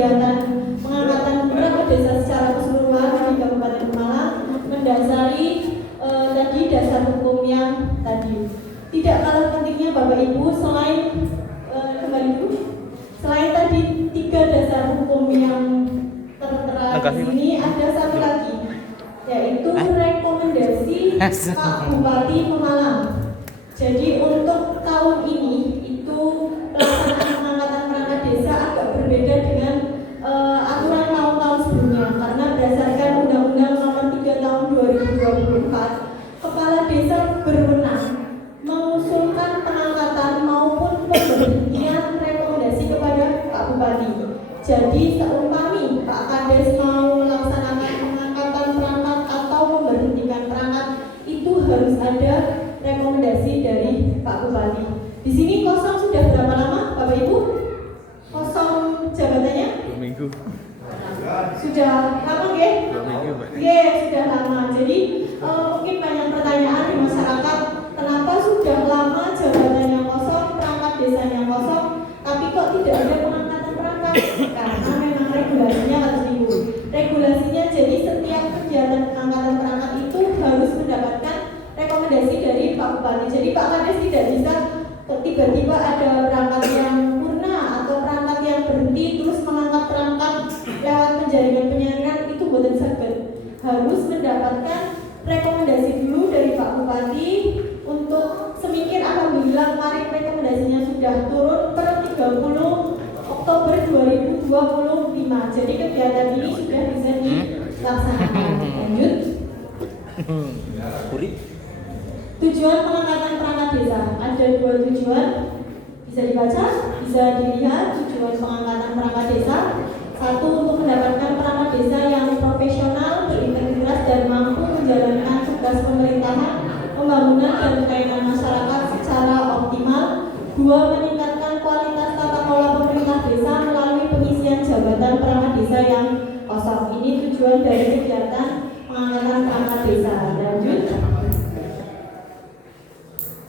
kegiatan pengangkatan perangkat desa secara keseluruhan di Kabupaten Pemalang mendasari tadi dasar hukum yang tadi. Tidak kalah pentingnya Bapak Ibu, selain selain tadi 3 dasar hukum yang tertera di sini, ada satu lagi, yaitu rekomendasi Pak Bupati Pemalang. Jadi untuk tahun ini itu pelaksanaan pengangkatan perangkat desa agak berbeda dengan aturan tahun-tahun sebelumnya, karena berdasarkan Undang-Undang Nomor 3 Tahun 2024, kepala desa berwenang mengusulkan pengangkatan maupun pemberhentian rekomendasi kepada Pak Bupati. Jadi seumpami Pak Kades mau melaksanakan pengangkatan perangkat atau memberhentikan perangkat, itu harus ada rekomendasi dari Pak Bupati. Di sini kosong sudah berapa lama, Bapak Ibu? Kosong jabatannya? 2 minggu. Sudah lama, nggih? 2 minggu, Pak. Iya, sudah lama. Jadi mungkin banyak pertanyaan di masyarakat, kenapa sudah lama jabatannya kosong, perangkat desanya kosong, tapi kok tidak ada pengangkatan perangkat? Karena memang regulasinya harus diubah. Regulasinya jadi setiap kegiatan pengangkatan perangkat itu harus mendapatkan rekomendasi dari Pak Bupati. Jadi Pak Kades tidak bisa tiba-tiba ada perangkat yang purna atau perangkat yang berhenti terus mengangkat perangkat lewat penjaringan itu buatan saged. Harus mendapatkan rekomendasi dulu dari Pak Bupati untuk semikir. Alhamdulillah kemarin rekomendasinya sudah turun per 30 Oktober 2025. Jadi kegiatan ini sudah bisa dilaksanakan. Lanjut. Tujuan pengangkatan perangkat desa ada 2 tujuan, bisa dibaca, bisa dilihat. Tujuan pengangkatan perangkat desa, 1, untuk mendapatkan perangkat desa yang profesional, berintegritas dan mampu menjalankan tugas pemerintahan, pembangunan dan pelayanan masyarakat secara optimal. 2, meningkatkan kualitas tata kelola pemerintah desa melalui pengisian jabatan perangkat desa yang kosong. Ini tujuan dari kegiatan pengangkatan perangkat desa. Lanjut.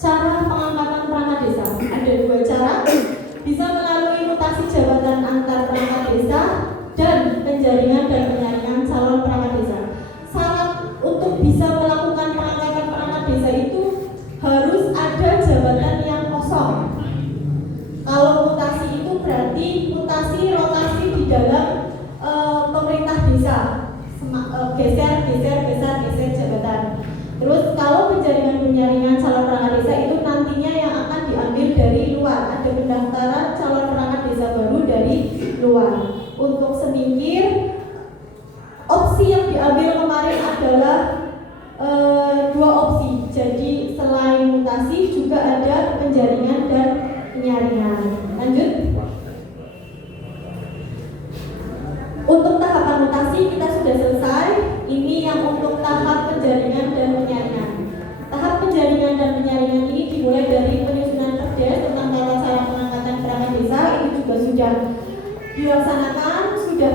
Cara pengangkatan perangkat desa ada 2 cara, bisa melalui mutasi jabatan antar perangkat desa dan penjaringan dan penyaringan calon perangkat desa. Syarat untuk bisa melakukan pengangkatan perangkat desa itu harus ada jabatan yang kosong. Kalau mutasi itu berarti mutasi rotasi di dalam pemerintah desa, geser jabatan. Terus kalau penjaringan calon perangkat desa itu nantinya yang akan diambil dari luar, ada pendaftaran calon perangkat desa baru dari luar. Untuk semingkir, opsi yang diambil kemarin adalah 2 opsi. Jadi selain mutasi juga ada penjaringan dan penyaringan. Lanjut. Untuk tahapan mutasi kita sudah selesai. Ini yang untuk tahap penjaringan dan penyaringan. Tahap penjaringan dan penyaringan ini dimulai dari penyusunan perdes tentang tata cara pengangkatan perangkat desa. Itu juga sudah dilaksanakan, sudah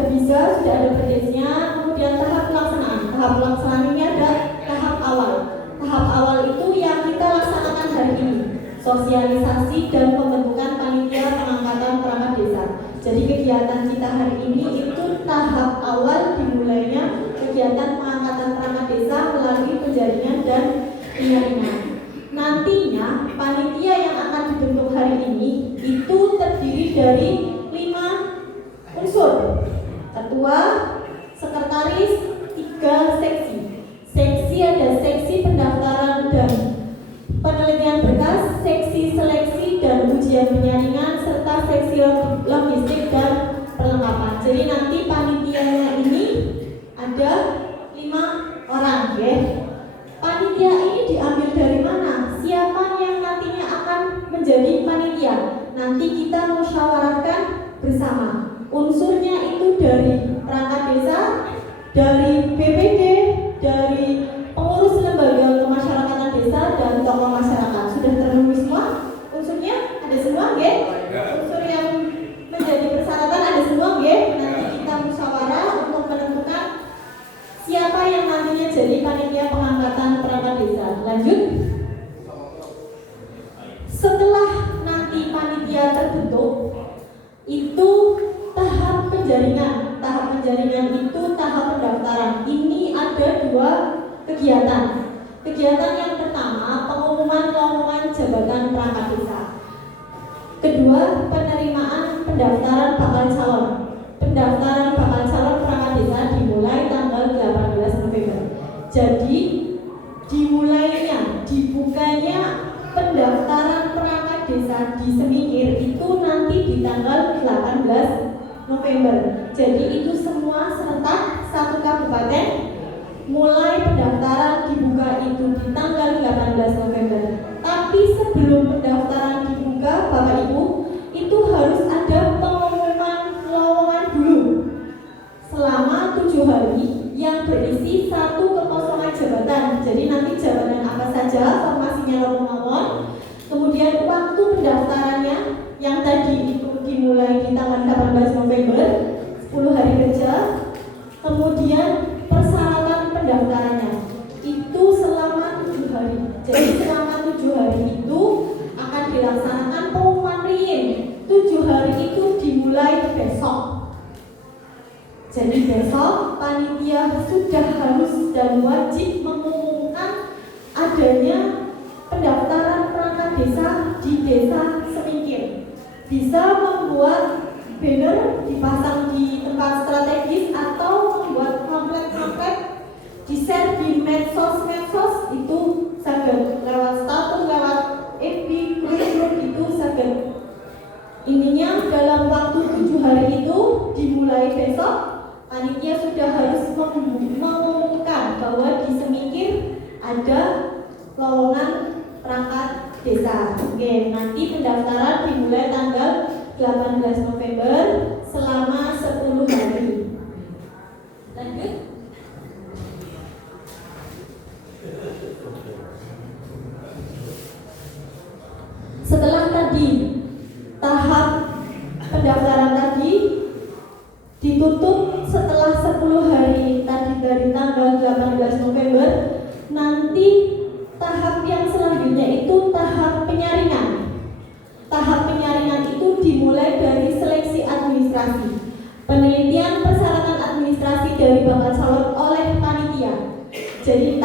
ada perdesnya. Kemudian tahap pelaksanaan. Tahap pelaksanaan ini ada tahap awal. Tahap awal itu yang kita laksanakan hari ini, sosialisasi dan pembentukan panitia pengangkatan perangkat desa. Jadi kegiatan kita hari ini itu tahap awal dimulainya kegiatan pengangkatan perangkat desa melalui penjaringan dan penyaringan. Nantinya panitia yang akan dibentuk hari ini itu terdiri dari 5 unsur: ketua, sekretaris, 3 seksi. Seksi ada seksi pendaftaran dan penelitian berkas, seksi seleksi dan ujian penyaringan, serta seksi logistik dan perlengkapan. Jadi nanti panitianya ini ada 5 orang, ya. Panitia ini diambil dari mana? Siapa yang nantinya akan menjadi panitia? Nanti kita musyawarahkan bersama. Unsurnya itu dari perangkat desa, dari BPD, dari pengurus lembaga kemasyarakatan desa dan tokoh masyarakat. Sudah terpenuhi semua unsurnya? Ada semua, ya? Unsur yang menjadi persyaratan ada semua, ya? Nanti kita musyawarah untuk menentukan siapa yang nantinya jadi panitia pengangkatan perangkat desa. Lanjut. Setelah nanti panitia terbentuk, itu tahap penjaringan penjaringan. Tahap penjaringan itu tahap pendaftaran. Ini ada 2 kegiatan. Kegiatan yang pertama, pengumuman lowongan jabatan perangkat desa. Kedua, penerimaan pendaftaran bakal calon. Pendaftaran bakal calon perangkat desa dimulai tanggal 18 November. Jadi dibukanya pendaftaran perangkat desa di Semingkir itu nanti di tanggal 18 November. Jadi itu semua serentak satu kabupaten. Mulai pendaftaran dibuka itu di tanggal 18 November. Tapi sebelum pendaftaran dibuka, Bapak Ibu, itu harus ada pengumuman lowongan dulu selama 7 hari yang berisi 1 kekosongan jabatan. Jadi nanti jabatan apa saja, formasinya lowongan. Kemudian waktu pendaftarannya yang tadi itu dimulai di tanggal 18 November, 10 hari kerja. Kemudian persyaratan pendaftarannya itu selama 7 hari. Jadi selama 7 hari itu akan dilaksanakan pengumuman real. 7 hari itu dimulai besok. Jadi besok panitia sudah harus dan wajib mengumumkan adanya pendaftaran perangkat desa di desa Semingkir. Bisa membuat banner dipasang di tempat strategis atau membuat pamflet-pamflet di-share di medsos itu saged lewat status, lewat FB, grup itu saged. Intinya dalam waktu 7 hari itu dimulai besok, panitia sudah harus mengumumkan bahwa di Semingkir ada lowongan perangkat desa. Oke, nanti pendaftaran dimulai tanggal 18 November selama 10 hari. Lanjut. Setelah tadi tahap pendaftaran tadi ditutup setelah 10 hari tadi dari tanggal 18 November, nanti tahap yang selanjutnya itu tahap penyaringan. Tahap penyaringan itu dimulai dari seleksi administrasi, penelitian persyaratan administrasi dari bakal calon oleh panitia. Jadi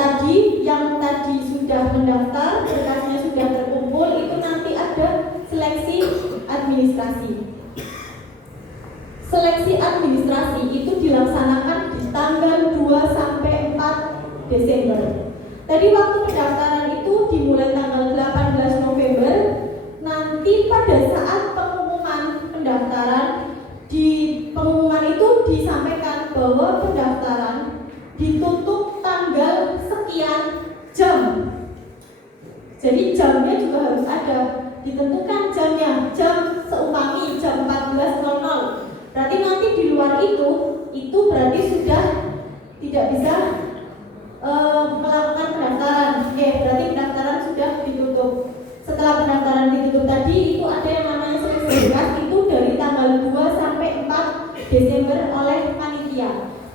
yang tadi sudah mendaftar, berkasnya sudah terkumpul, itu nanti ada seleksi administrasi. Seleksi administrasi itu dilaksanakan di tanggal 2 sampai 4 Desember. Tadi waktu pendaftaran itu dimulai tanggal 18 November. Nanti pada saat pengumuman pendaftaran, di pengumuman itu disampaikan bahwa pendaftaran ditutup tanggal sekian jam. Jadi jamnya juga harus ada, ditentukan jamnya, jam seumpami jam 14.00. Berarti nanti di luar itu berarti sudah tidak bisa melakukan pendaftaran. Oke, berarti pendaftaran sudah ditutup. Setelah pendaftaran ditutup tadi itu ada yang namanya seleksi berkas, itu dari tanggal 2 sampai 4 Desember oleh panitia.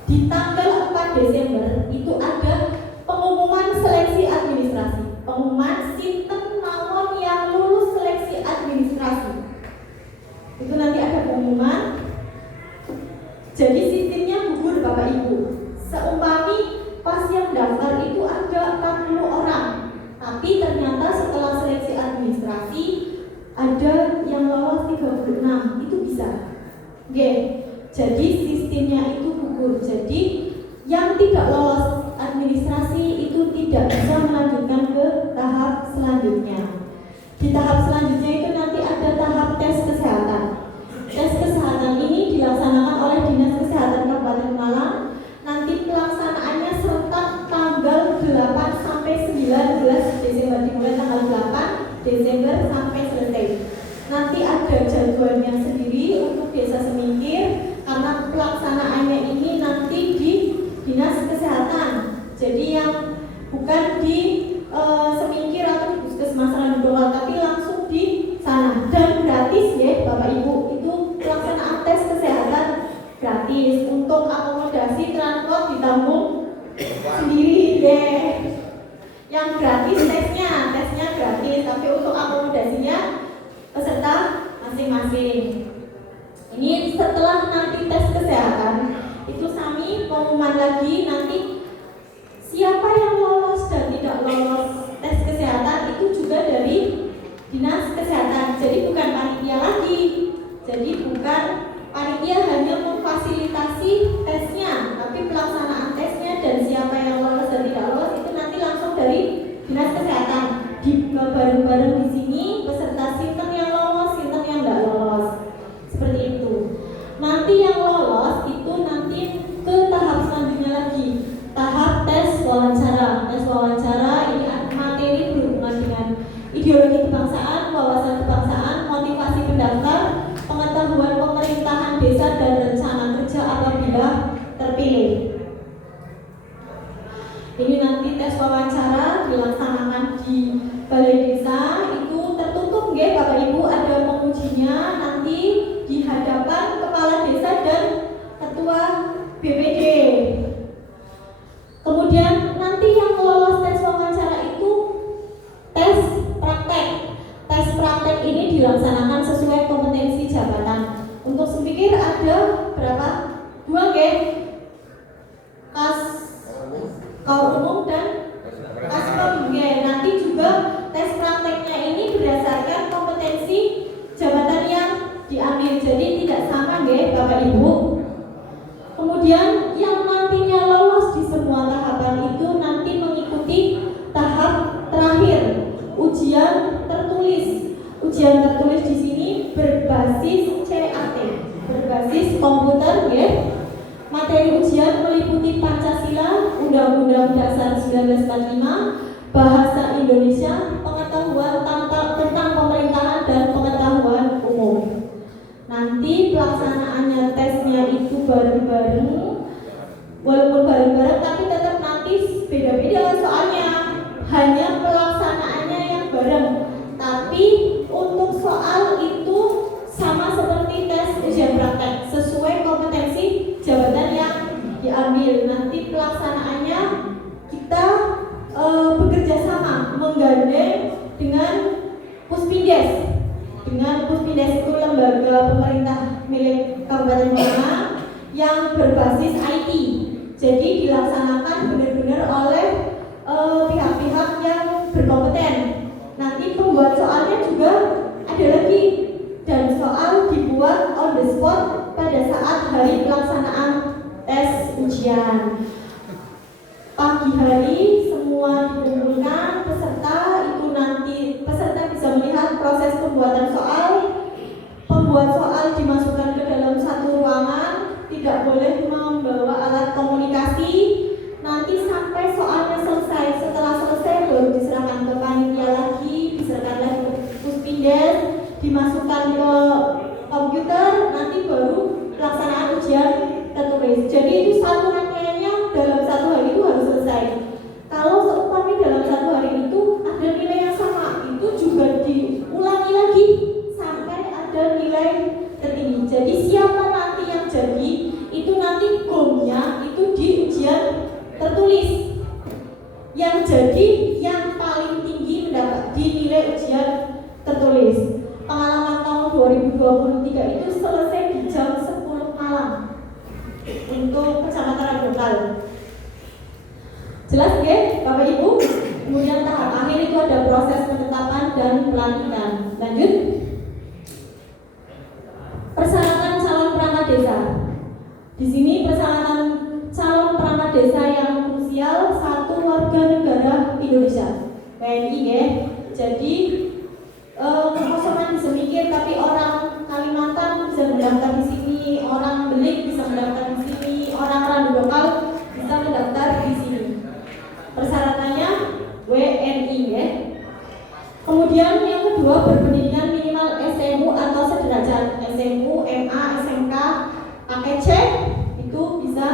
Di tanggal 4 Desember itu ada pengumuman seleksi administrasi. Pengumuman sinten mawon yang lulus seleksi administrasi. Itu nanti ada pengumuman. Jadi sistemnya gugur Bapak Ibu. Seumpami pas yang daftar itu ada 40 orang, tapi ternyata setelah seleksi administrasi ada yang lolos 36, itu bisa. Oke, jadi sistemnya itu gugur. Jadi yang tidak lolos administrasi itu tidak bisa melanjutkan ke tahap selanjutnya. Di tahap selanjutnya itu nanti ada tahap tes kesehatan. Tes kesehatan ini dilaksanakan oleh Dinas Kesehatan Kabupaten Malang. Nanti pelaksanaannya serentak tanggal 8 sampai 19 Desember, dimulai tanggal 8 Desember sampai selesai. Nanti ada jadwalnya sendiri untuk Desa Semingkir karena pelaksanaannya ini nanti di Dinas Kesehatan. Jadi yang bukan di Semingkir atau di Puskesmas Randudoa, tapi langsung di sana dan gratis ya Bapak Ibu. Itu pelaksanaan tes kesehatan gratis. Untuk akomodasi transport ditanggung sendiri deh. Yang gratis tesnya gratis, tapi untuk akomodasinya peserta masing-masing. Ini setelah nanti tes kesehatan itu kami pengumuman lagi nanti siapa yang lolos dan tidak lolos tes kesehatan itu juga dari dinas kesehatan. Jadi bukan panitia lagi. Jadi bukan panitia hanya memfasilitasi tesnya, tapi pelaksanaan tesnya dan siapa yang lolos dan tidak lolos itu nanti langsung dari dinas kesehatan. Dibuka bareng-bareng di sini peserta sinten yang lolos, sinten yang tidak lolos. Seperti itu. Nanti yang lolos itu nanti ke tahap selanjutnya lagi. Tahap tes wawancara. Tes wawancara ini materi berhubungan dengan ideologi kebangsaan, wawasan kebangsaan, motivasi pendaftar, pengetahuan pemerintahan desa dan rencana kerja apabila terpilih. Ini nanti tes wawancara dilaksanakan di balai desa, itu tertutup nggih Bapak Ibu, ada pengujinya nanti di hadapan kepala desa dan ketua BPD. Kemudian nanti yang lolos tes wawancara itu tes praktek. Tes praktek ini dilaksanakan sesuai kompetensi jabatan. Untuk sepikir ada berapa? 2 nggih? Kas umum dan kaspem nggih. Nanti juga tes prakteknya ini berdasarkan kompetensi jabatan yang diambil. Jadi tidak sama nggih Bapak Ibu. Kemudian yang nantinya lolos di semua tahapan itu nanti mengikuti tahap terakhir, ujian tertulis. Ujian tertulis di sini berbasis CAT, berbasis komputer ya. Materi ujian meliputi Pancasila, Undang-Undang Dasar 1945, Bahasa Indonesia, pengetahuan tentang pemerintahan dan pengetahuan umum. Nanti pelaksanaannya tesnya itu bareng-bareng, walaupun bareng-bareng tapi tetap nanti beda-beda soalnya. Hanya pelaksanaannya yang bareng, tapi untuk soal itu sama seperti tes ujian praktek sesuai kompetensi jabatan yang diambil. Nanti pelaksanaannya kita bekerja sama, menggandeng dengan Puspindes. Dengan Puspindes itu lembaga pemerintah milik Kabupaten Kota yang berbasis IT. Jadi dilaksanakan benar-benar oleh pihak-pihak yang berkompeten. Nanti pembuat soalnya juga ada lagi, dan soal dibuat on the spot pada saat hari pelaksanaan tes ujian. Pagi hari semua dikumpulkan peserta, itu nanti peserta bisa melihat proses pembuatan soal. Pembuat soal dimasukkan ke dalam satu ruangan, tidak boleh membawa alat komunikasi. Nanti sampai soalnya selesai. Setelah selesai baru diserahkan ke panitia lagi, diserahkan lagi ke Puspindes, dimasukkan ke komputer, nanti baru pelaksanaan ujian tertulis. Jadi itu satu rangkaiannya dalam satu hari itu harus selesai. Kalau seumpamanya dalam satu hari itu ada nilai yang sama, itu juga diulangi lagi sampai ada nilai tertinggi. Jadi siapa nanti yang jadi, itu nanti gongnya itu di ujian tertulis. Yang jadi yang paling tinggi mendapat di nilai ujian tertulis. Pengalaman tahun 2023 itu selesai di jam 10 malam untuk kecamatan lokal. Jelas nggih Bapak Ibu? Kemudian tahap akhir itu ada proses penetapan dan pelantikan. Lanjut. Persyaratan calon perangkat desa. Di sini persyaratan calon perangkat desa yang krusial, 1 warga negara Indonesia, WNI ya. Jadi kekosongan bisa mikir, tapi orang Kalimantan bisa mendaftar di sini, orang Belik bisa mendaftar di sini, orang Randu lokal bisa mendaftar di sini. Persyaratannya WNI ya. Kemudian yang kedua, berpendidikan minimal SMU atau sederajat. SMU, MA, SMK, pakai C itu bisa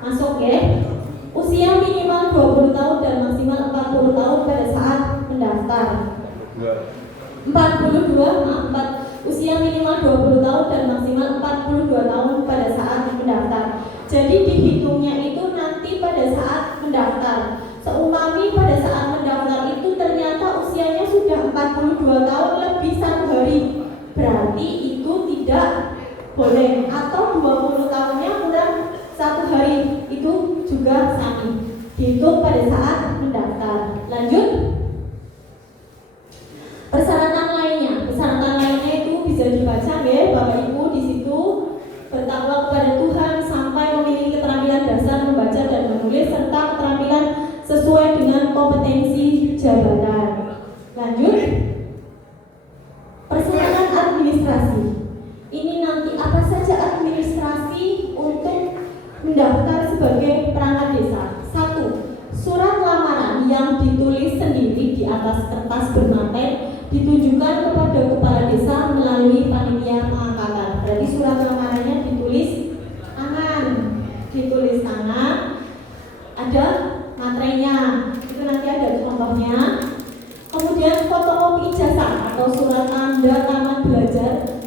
masuk ya. Usia minimal 20 tahun dan maksimal 40 tahun pada saat mendaftar. 42, usia minimal 20 tahun dan maksimal 42 tahun pada saat mendaftar. Jadi dihitungnya itu nanti pada saat mendaftar. Seumpami pada saat mendaftar itu ternyata usianya sudah 42 tahun lebih 1 hari, berarti itu tidak boleh. dihitung pada saat mendaftar. Lanjut. Persyaratan lainnya itu bisa dibaca ya Bapak Ibu di situ. Bertakwa kepada Tuhan sampai memiliki keterampilan dasar membaca dan menulis serta keterampilan sesuai dengan kompetensi jabatan. Lanjut. Persyaratan administrasi. Ini nanti apa saja administrasi untuk mendaftar sebagai perangkat desa. 1. Surat lamaran yang ditulis sendiri di atas kertas bermaten ditujukan kepada kepala desa melalui panitia pengangkatan. Berarti surat lamarannya ditulis tangan, ada materainya, itu nanti ada contohnya. Kemudian fotokopi ijazah atau surat tanda tamat belajar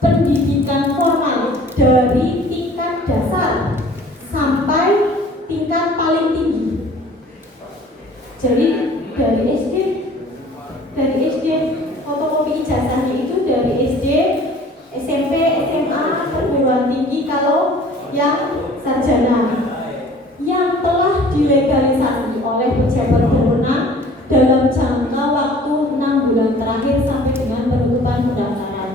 pendidikan formal dari tingkat dasar sampai tingkat paling tinggi. Jadi dari SD fotokopi ijazahnya itu dari SD, SMP, SMA, perguruan tinggi kalau yang sarjana yang telah dilegalisasi oleh pejabat berwenang dalam jangka waktu 6 bulan terakhir sampai dengan penutupan pendaftaran.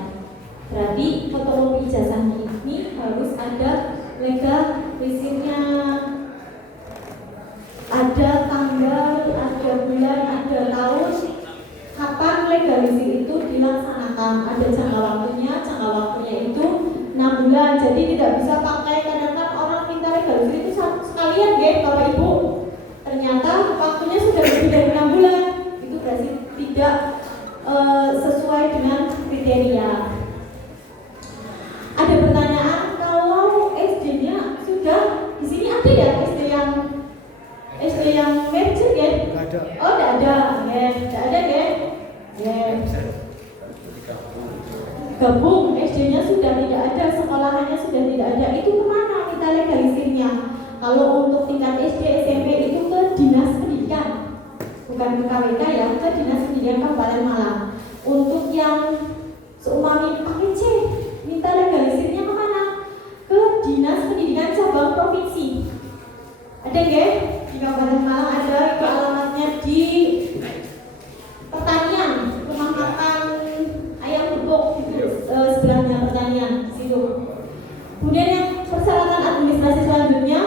Berarti fotokopi ijazahnya ini harus ada legalisirnya, ada tanggal, ada bulan, ada tahun kapan legalisir itu dilaksanakan, ada jangka waktunya itu 6 bulan. Jadi tidak bisa pakai, kadang-kadang orang minta legalisir itu sekalian ya Bapak Ibu, ternyata waktunya sudah lebih dari 6 bulan, itu berarti tidak sesuai dengan kriteria. Ada pertanyaan, kalau SD-nya sudah di sini ada ya SD yang merger ya? Ada. Oh, tidak ada ya, tidak ada ya? Ya. Gabung SD-nya sudah tidak ada, sekolahannya sudah tidak ada. Itu kemana kita legalisirnya? Kalau untuk tingkat SD, SMP itu ke Dinas Pendidikan, bukan ke KWK ya, ke Dinas Pendidikan Kabupaten Malang. Untuk yang seumpamanya Pak C, minta legalisirnya kemana? Ke Dinas Pendidikan Cabang Provinsi. Ada nggak? Di Kabupaten Malang ada, itu alamatnya di Pertanian, rumah makan ayam bubuk itu sebelahnya Pertanian di situ. Kemudian yang persyaratan administrasi selanjutnya,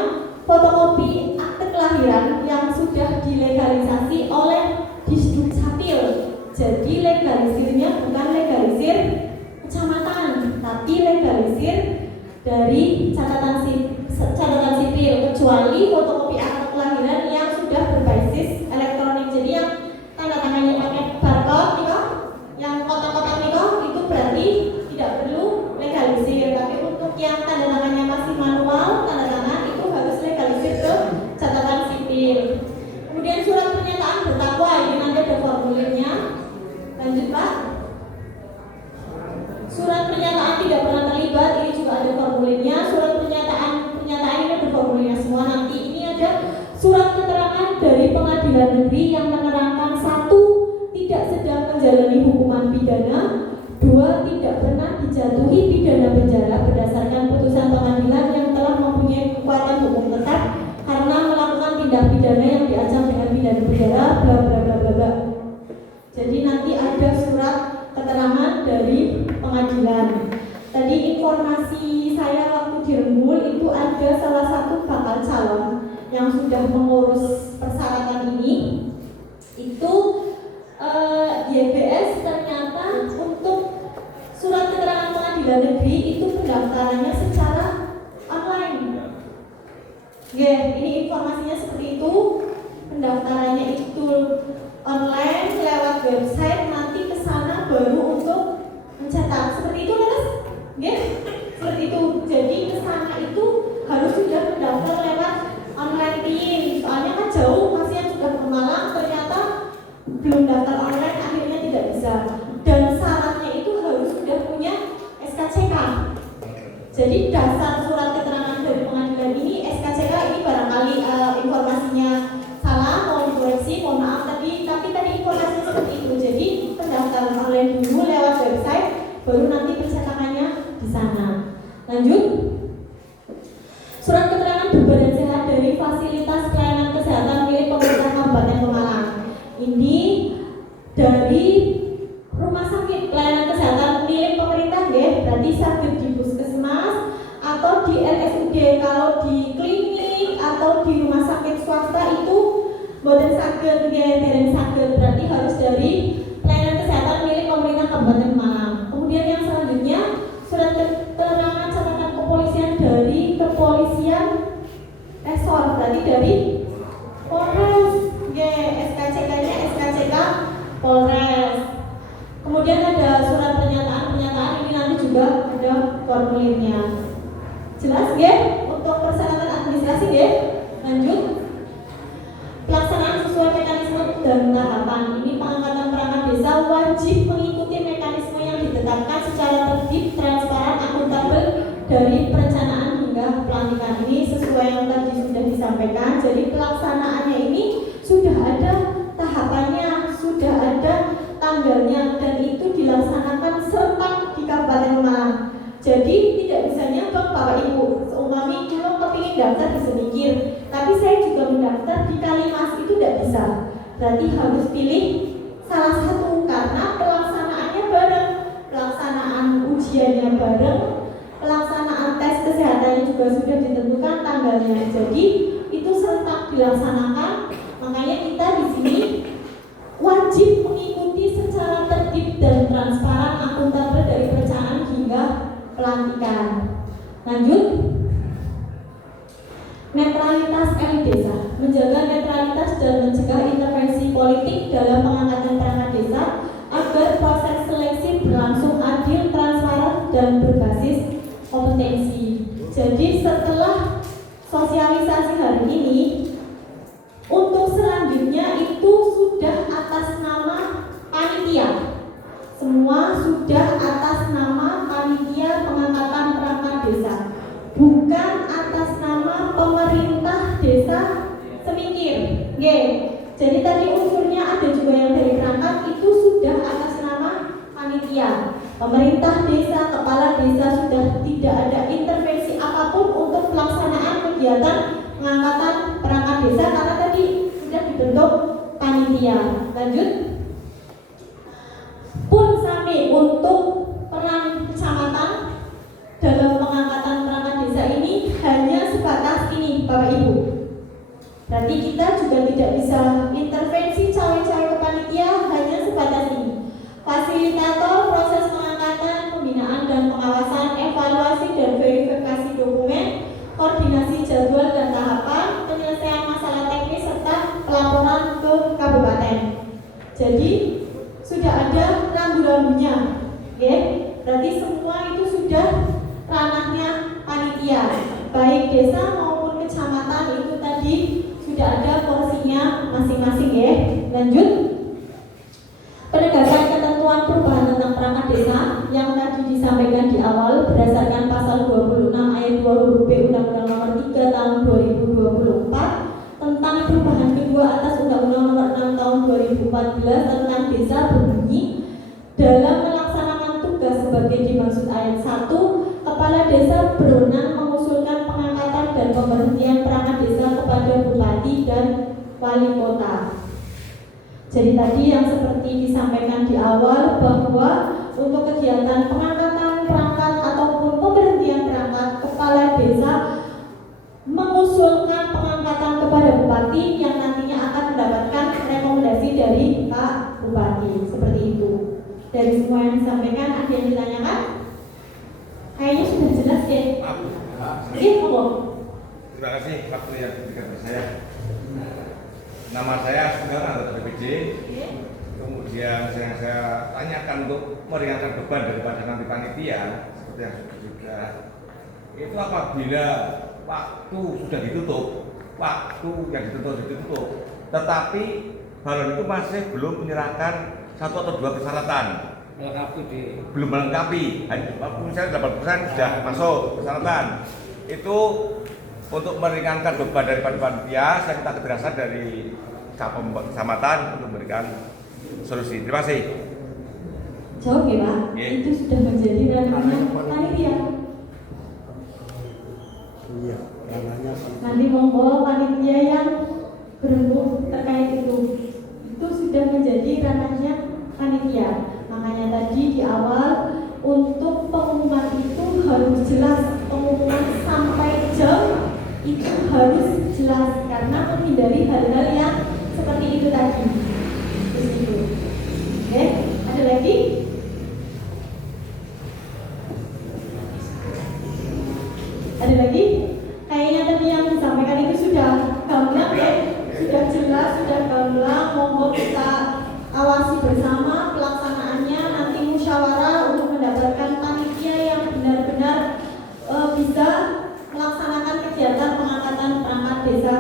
fotokopi akte kelahiran yang sudah dilegalisasi oleh Disdukcapil. Jadi legalisirnya bukan legalisir kecamatan, tapi legalisir dari catatan sipil, kecuali fotokopi akte kelahiran yang sudah berbasis elektronik. Jadi yang tanda tangannya pakai barcode gitu, yang kotak-kotak itu berarti tidak perlu legalisir. Tapi untuk yang tanda tangannya masih manual, tanda tangan itu harus legalisir ke catatan sipil. Kemudian surat pernyataan bertakwa, ini nanti ada formulirnya. Lanjut Pak. Surat pernyataan tidak pernah terlibat, ini juga ada formulirnya. Surat pernyataan ini ada formulirnya semua. Nanti ini ada surat keterangan dari pengadilan negeri yang menerangkan 1. Tidak sedang menjalani hukuman pidana, 2. Tidak pernah dijatuhi pidana penjara berdasarkan putusan pengadilan yang telah mempunyai kekuatan hukum tetap karena melakukan tindak pidana yang diancam dengan pidana penjara, bla bla bla bla bla. Jadi nanti ada surat keterangan dari pengadilan. Tadi informasi saya waktu di Rembul itu ada salah satu bakal calon yang sudah mengurus persyaratan ini. Itu YBS ternyata untuk surat keterangan pengadilan negeri itu pendaftarannya secara online. Ya, ini informasinya seperti itu. Pendaftarannya itu online lewat website, nanti ke sana baru untuk mencetak. Seperti itu, Mas? Ya, seperti itu. Jadi ke sana itu harus sudah mendaftar lewat online PIN. Soalnya kan jauh, masih yang sudah ke Malang ternyata belum daftar online, akhirnya tidak bisa. Dan syaratnya itu harus sudah punya SKCK. Jadi dasar surat keterangan dari pengadilan ini SKCK, ini barangkali informasinya salah, mau dikoreksi, mohon maaf tapi tadi informasinya seperti itu. Jadi pendaftaran online dulu lewat website, baru nanti pencetakannya di sana. Lanjut. Surat keterangan berbadan sehat dari fasilitas pelayanan kesehatan ini dari rumah sakit pelayanan kesehatan milik pemerintah ya, berarti sakit di puskesmas atau di RSUD. Kalau di klinik atau di rumah sakit swasta itu boten sakit ya, dereng sakit, berarti harus dari pelayanan kesehatan milik pemerintah Kabupaten Malang. Kemudian yang selanjutnya surat keterangan catatan kepolisian dari kepolisian resor, berarti dari Polres ya, SKCK-nya SKCK Polres. Kemudian ada surat pernyataan ini nanti juga ada formulirnya. Jelas ya untuk persyaratan administrasi ya. Lanjut. Pelaksanaan sesuai mekanisme dan tahapan. Ini pengangkatan perangkat desa wajib mengikuti mekanisme yang ditetapkan secara tertib, transparan, akuntabel dari perencanaan hingga pelantikan. Ini sesuai yang tadi sudah disampaikan. Jadi pelaksanaannya ini sudah ada tahapannya, sudah ada tanggalnya, dan itu dilaksanakan serentak di Kabupaten Malang. Jadi tidak bisa nyebak Bapak Ibu, seumpami kalau kepingin daftar di Semikir, tapi saya juga mendaftar di Kalimas, itu tidak bisa. Berarti harus pilih salah satu karena pelaksanaannya bareng, pelaksanaan ujiannya bareng, pelaksanaan tes kesehatannya juga sudah ditentukan tanggalnya. Jadi itu serentak dilaksanakan. Makanya kita di sini wajib mengikuti secara tertib dan transparan, akuntabel dari perencanaan hingga pelantikan. Lanjut. Netralitas elit desa, menjaga netralitas dan mencegah intervensi politik dalam pengangkatan perangkat desa agar proses seleksi berlangsung adil, transparan, dan berbasis kompetensi. Jadi setelah sosialisasi hari ini, untuk selanjutnya itu sudah atas nama panitia. Semua sudah atas nama panitia pengangkatan perangkat desa, bukan atas nama pemerintah desa Semikir. Jadi tadi unsurnya ada juga yang dari perangkat, itu sudah atas nama panitia. Pemerintah desa, kepala desa sudah tidak ada intervensi apapun untuk pelaksanaan kegiatan pengangkatan perangkat desa karena tadi sudah dibentuk panitia. Lanjut. Pun sami untuk peran kecamatan dalam pengangkatan perangkat desa ini hanya sebatas ini Bapak Ibu. Berarti kita juga tidak bisa intervensi cawe-cawe ke panitia, hanya sebatas ini. Fasilitator proses pengangkatan, pembinaan dan pengawasan, evaluasi dan verifikasi dokumen, koordinasi jadwal dan tahapan, penyelesaian masalah teknis serta pelaporan ke kabupaten. Jadi sudah ada rambu-rambunya, ya. Berarti semua itu sudah ranahnya panitia, baik desa maupun kecamatan itu tadi sudah ada porsinya masing-masing, ya. Lanjut. Penegasan ketentuan perubahan tentang perangkat desa yang tadi disampaikan di awal berdasarkan pasal 26 ayat 2 huruf B Undang-Undang Nomor 3 Tahun 2024 tentang perubahan kedua atas Undang-Undang Nomor 6 Tahun 2014 tentang desa berbunyi, dalam melaksanakan tugas sebagai dimaksud ayat 1, kepala desa berwenang mengusulkan pengangkatan dan pemberhentian perangkat desa kepada bupati dan wali kota. Jadi tadi yang seperti disampaikan di awal bahwa untuk kegiatan pengangkatan perangkat ataupun pemberhentian perangkat, kepala desa mengusulkan pengangkatan kepada bupati yang nantinya akan mendapatkan rekomendasi dari Pak Bupati. Seperti itu. Dari semua yang disampaikan, ada yang ditanyakan? Kayaknya sudah jelas ya. Iya, monggo. Terima kasih waktu yang diberikan kepada saya. Nama saya Sugeng anggota BPJ. Kemudian saya tanyakan untuk meringankan beban daripada nanti panitia seperti yang juga itu apabila waktu sudah ditutup, waktu yang ditutup, tetapi balon itu masih belum menyerahkan 1 atau 2 persyaratan, belum melengkapi, misalnya 8% sudah masuk persyaratan, itu untuk meringankan beban daripada panitia, saya minta ketegasan dari kecamatan untuk memberikan solusi. Terima kasih. Jawab ya Pak, itu sudah menjadi ranahnya panitia. Iya, nanti monggo panitia yang berembuk terkait itu sudah sudah menjadi ranahnya panitia. Makanya tadi di awal untuk pengumuman itu harus jelas, pengumuman sampai jam itu harus jelas karena menghindari hal-hal yang seperti itu tadi. Terus itu. Oke, ada lagi? Ada lagi? Kayaknya tadi yang disampaikan itu sudah gamblang ya, sudah jelas, sudah gamblang. Monggo kita awasi bersama pelaksanaannya, nanti musyawarah untuk mendapatkan panitia yang benar-benar bisa melaksanakan kegiatan pengangkatan perangkat desa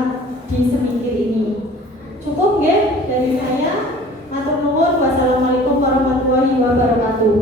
di Semingkir ini. Cukup ya dari saya. Matur nuwun. Wassalamualaikum warahmatullahi wabarakatuh.